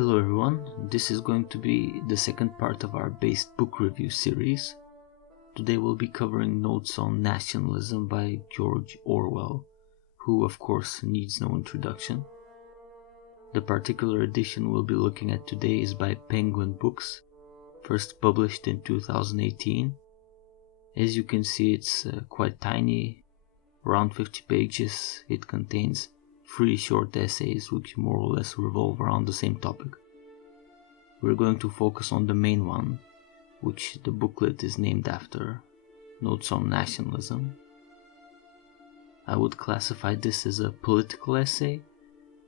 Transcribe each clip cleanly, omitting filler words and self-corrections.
Hello everyone, this is going to be the second part of our based book review series. Today we'll be covering Notes on Nationalism by George Orwell, who of course needs no introduction. The particular edition we'll be looking at today is by Penguin Books, first published in 2018. As you can see, it's quite tiny, around 50 pages. It contains 3 short essays which more or less revolve around the same topic. We're going to focus on the main one, which the booklet is named after, Notes on Nationalism. I would classify this as a political essay,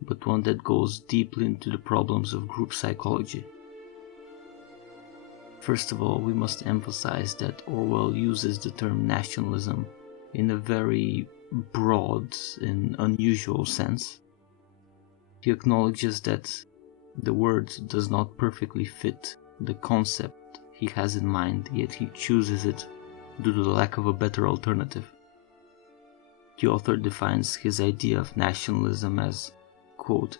but one that goes deeply into the problems of group psychology. First of all, we must emphasize that Orwell uses the term nationalism in a very broad and unusual sense. He acknowledges that the word does not perfectly fit the concept he has in mind, yet he chooses it due to the lack of a better alternative. The author defines his idea of nationalism as, quote,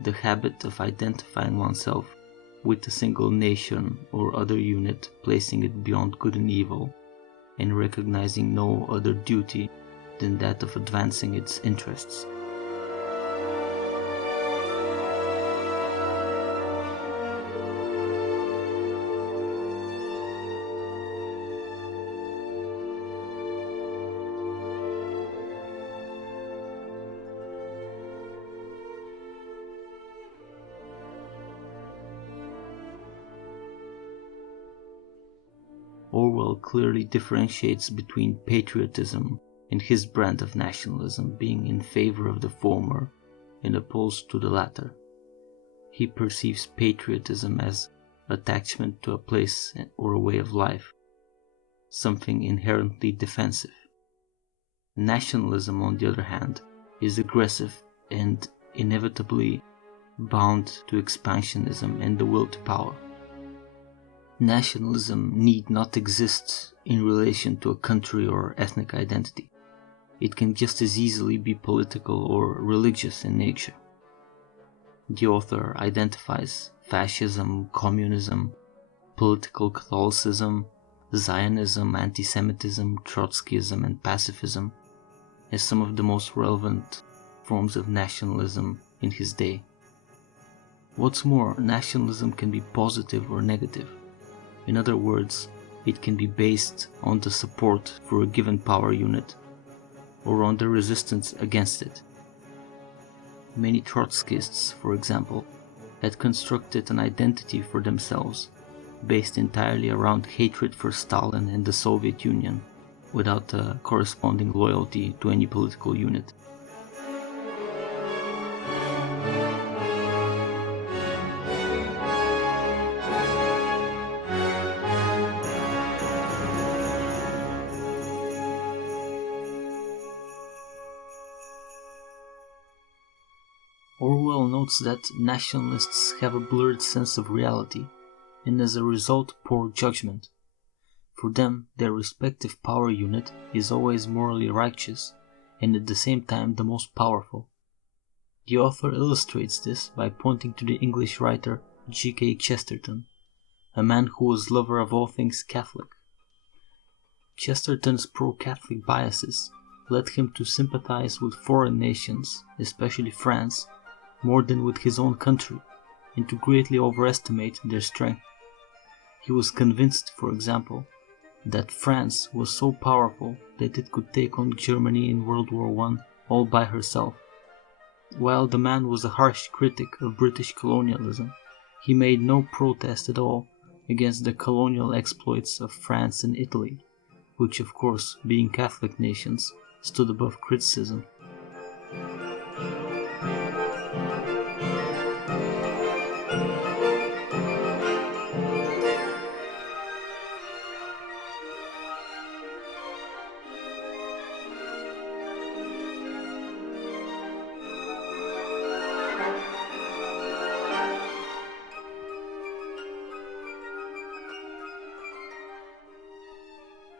the habit of identifying oneself with a single nation or other unit, placing it beyond good and evil, and recognizing no other duty than that of advancing its interests. Orwell clearly differentiates between patriotism and his brand of nationalism, being in favor of the former and opposed to the latter. He perceives patriotism as attachment to a place or a way of life, something inherently defensive. Nationalism, on the other hand, is aggressive and inevitably bound to expansionism and the will to power. Nationalism need not exist in relation to a country or ethnic identity. It can just as easily be political or religious in nature. The author identifies fascism, communism, political Catholicism, Zionism, anti-Semitism, Trotskyism, and pacifism as some of the most relevant forms of nationalism in his day. What's more, nationalism can be positive or negative. In other words, it can be based on the support for a given power unit or on the resistance against it. Many Trotskyists, for example, had constructed an identity for themselves based entirely around hatred for Stalin and the Soviet Union, without a corresponding loyalty to any political unit. Orwell notes that nationalists have a blurred sense of reality and as a result poor judgment. For them, their respective power unit is always morally righteous and at the same time the most powerful. The author illustrates this by pointing to the English writer G.K. Chesterton, a man who was lover of all things Catholic. Chesterton's pro-Catholic biases led him to sympathize with foreign nations, especially France, more than with his own country, and to greatly overestimate their strength. He was convinced, for example, that France was so powerful that it could take on Germany in World War I all by herself. While the man was a harsh critic of British colonialism, he made no protest at all against the colonial exploits of France and Italy, which of course, being Catholic nations, stood above criticism.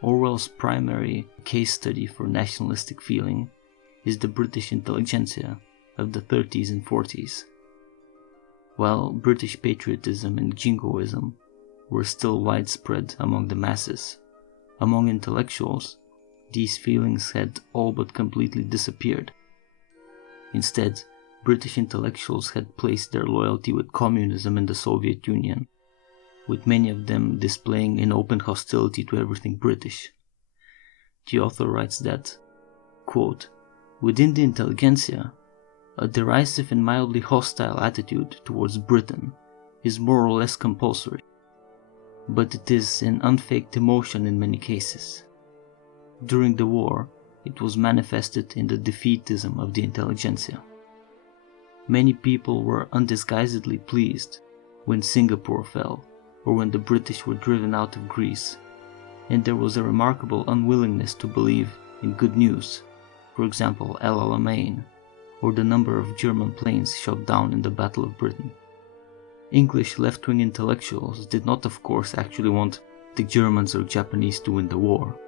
Orwell's primary case study for nationalistic feeling is the British intelligentsia of the 30s and 40s. While British patriotism and jingoism were still widespread among the masses, among intellectuals, these feelings had all but completely disappeared. Instead, British intellectuals had placed their loyalty with communism and the Soviet Union, with many of them displaying an open hostility to everything British. The author writes that, quote, "Within the intelligentsia, a derisive and mildly hostile attitude towards Britain is more or less compulsory, but it is an unfaked emotion in many cases. During the war, it was manifested in the defeatism of the intelligentsia. Many people were undisguisedly pleased when Singapore fell or when the British were driven out of Greece, and there was a remarkable unwillingness to believe in good news, for example El Alamein, or the number of German planes shot down in the Battle of Britain. English left-wing intellectuals did not of course actually want the Germans or Japanese to win the war,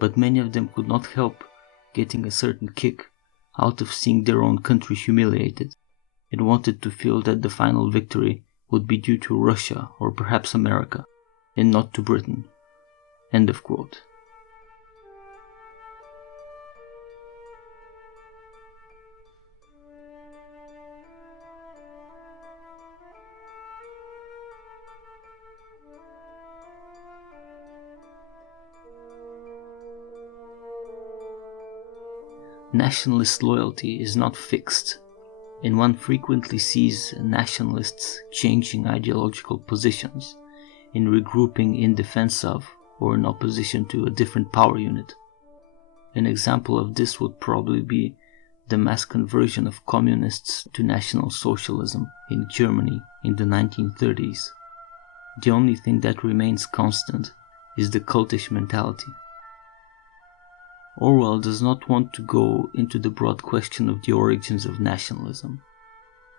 but many of them could not help getting a certain kick out of seeing their own country humiliated, and wanted to feel that the final victory would be due to Russia or perhaps America, and not to Britain." End of quote. Nationalist loyalty is not fixed, and one frequently sees nationalists changing ideological positions and regrouping in defense of or in opposition to a different power unit. An example of this would probably be the mass conversion of communists to National Socialism in Germany in the 1930s. The only thing that remains constant is the cultish mentality. Orwell does not want to go into the broad question of the origins of nationalism,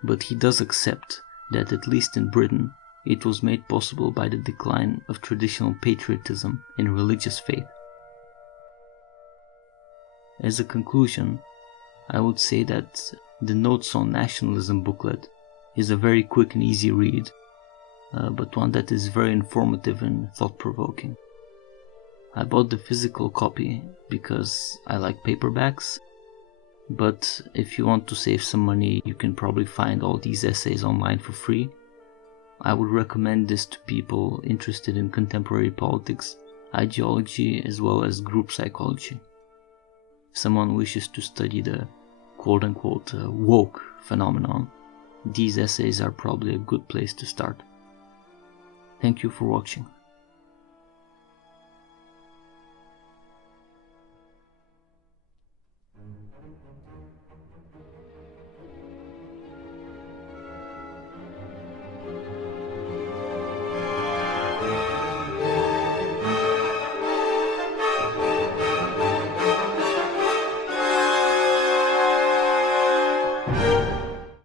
but he does accept that at least in Britain it was made possible by the decline of traditional patriotism and religious faith. As a conclusion, I would say that the Notes on Nationalism booklet is a very quick and easy read, but one that is very informative and thought-provoking. I bought the physical copy because I like paperbacks, but if you want to save some money, you can probably find all these essays online for free. I would recommend this to people interested in contemporary politics, ideology, as well as group psychology. If someone wishes to study the quote-unquote woke phenomenon, these essays are probably a good place to start. Thank you for watching.